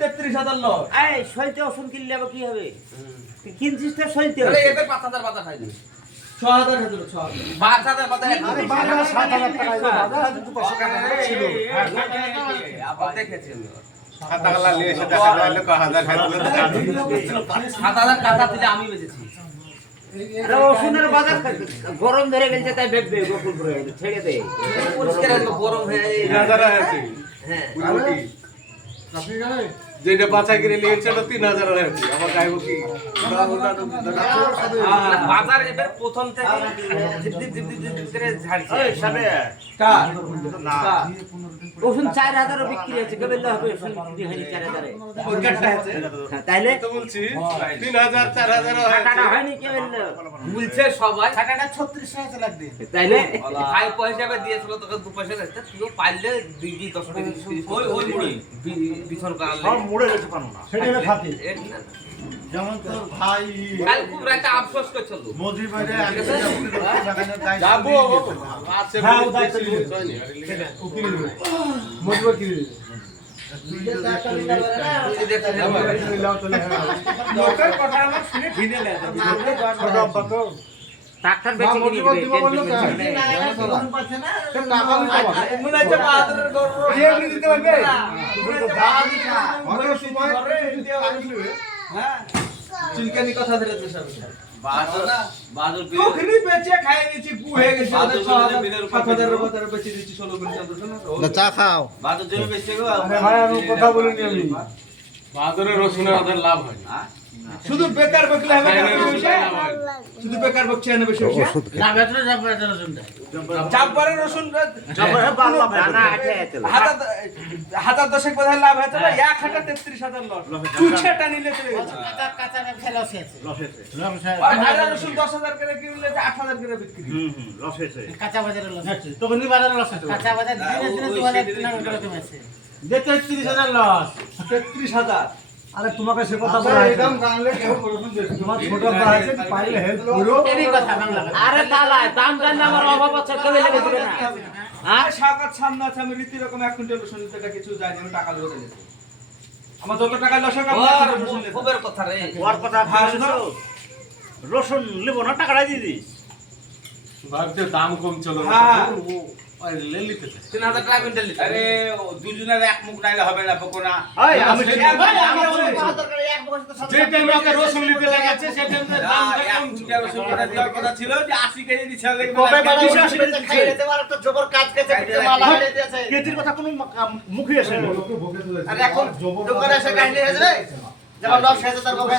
33,000 loss. এই সইতে ওষুধ কিনলে আবার কি হবে? কিনছিস তো সইতে। আরে এবার 5,000 বাজার খাই দিবি। 6,000 খাই দিলো 6,000। 5,000 বাজার খাই দিবি। 7,000 টাকা বাজার 200 টাকা ছিল। আবার দেখেছি আমি। 7,000 নিয়ে এসে টাকা লাইলো 1000 খাই দিলো। 7,000 টাকা দিলে আমি বেচেছি। আরে ওষুধের বাজার গরম ধরে গেছে তাই বেচবে গোকুল করে ছেড়ে দে। পরিষ্কার একদম গরম হয়ে যায়। 3,000 আছে। হ্যাঁ। বুঝলি? যেটা বাছাই করে নিয়ে এসে 3,000 আছে। আমার গাইবো কি? বাজার এবার প্রথম থেকে জিপ করে ঝাড়ছে। এই সবে কার? না। ওষুধ 4,000 বিক্রি হচ্ছে কেবল হবে ওষুধ বিক্রি হয়নি 4,000 ওই কাটটা আছে। তাইলে তো বলছি 3,000 4,000 টাকাটা আছে। হয়নি কেবল বলছে সবাই টাকাটা 36,000 লাগবে। তাইলে ভাই পয়সা দিয়েছিল তোকে 2 পয়সা দিতে তুইও পাইলে 2 10 টাকা ওই মুড়ি বিছন কাটলে সব মুড়ে গেছে পানো না। সেটা হলো খাতি। যেমন তোর ভাই কাল খুব রাতে আফসোস করছিল মজি বাইরে আগে যাবো আছে হ্যাঁ, বলে ওটা দেখছি তো জিনিস হয়নি। উকিল দিবে। মজবুত কি দিবে? তুই দেখছিস লোকের কথা আমরা শুনে ঘিনে নেয়। ছোট আব্বা তো। ডাক্তার বেঁচে কিনে দিবে টাকা মনে হচ্ছে বাহাদুরের গর্ব দিয়ে এমনি দিতে পারবে? হ্যাঁ চিলকানি কথা ধরে তো সব বাহাদুর ওখানে বেচে খাই নিয়েছি গু হয়ে গেছে বাহাদুর 7,000 টাকা বেচে দিচ্ছি 16 গুণ চা খাও বাহাদুর জমি বেচছে গো আরে ভাই আমি কথা বলিনি আমি বাহাদুরের রসুনে ওদের লাভ হয় না। শুধু বেকার বকলে হবে না শুধু বেকার বকছে না বেশি বেশি চাপবারের রসুন দানা আটে আছে হাজার দশেক বোধহয় লাভ হয়েছে না 1,33,000 লস তুইটা নিলে চলে গেছে আর ভাইরা রসুন 10,000 করে কিনলে 8,000 করে বিক্রি কাঁচা বাজারে লস আছে তখন বাজারে লস আছে কাঁচা বাজার দিনে দিনে 2,000 টাকা কমেছে যে 33,000 লস 33,000 আরে তোমাকে সে কথা বলা হয়েছে একদম জানলে কেউ করবেন তোমার ছোট ভাই আছে পারলে হেল্প করো এই কথা বাংলা আরে তালাই দাম জানলে আমার অভাব আছে কেবল লেগে দিবে না আর সাকাত সামনে আছে আমি রীতি রকম 1 কুইন্টাল রসুন দিতে কিছু যায় না আমি টাকা লড়ে দিতে আমার যত টাকা লস হবে আমি রসুন নেব খুবের কথা রে ওর কথা রসুন লিব না টাকাটা দিয়ে দিস ভাবছে দাম কম চলো না। হ্যাঁ। ওই লে লিতে চাই। 3,000 টাকা কুইন্টাল দিতে আরে দুজনের এক মুখ নাইলে হবে না পকোনা এই আমি যে টাইমে ওকে রসুন লিতে লাগাচ্ছে সেই টাইমে দাম কম ছিল। দেওয়ার কথা ছিল যে 80 কেজি দিচ্ছে কেজির কথা কোনো মুখে আসে না আর এখন দোকানে এসে কাহিনী হয়ে যাবে যেমন লস হয়েছে তার মুখে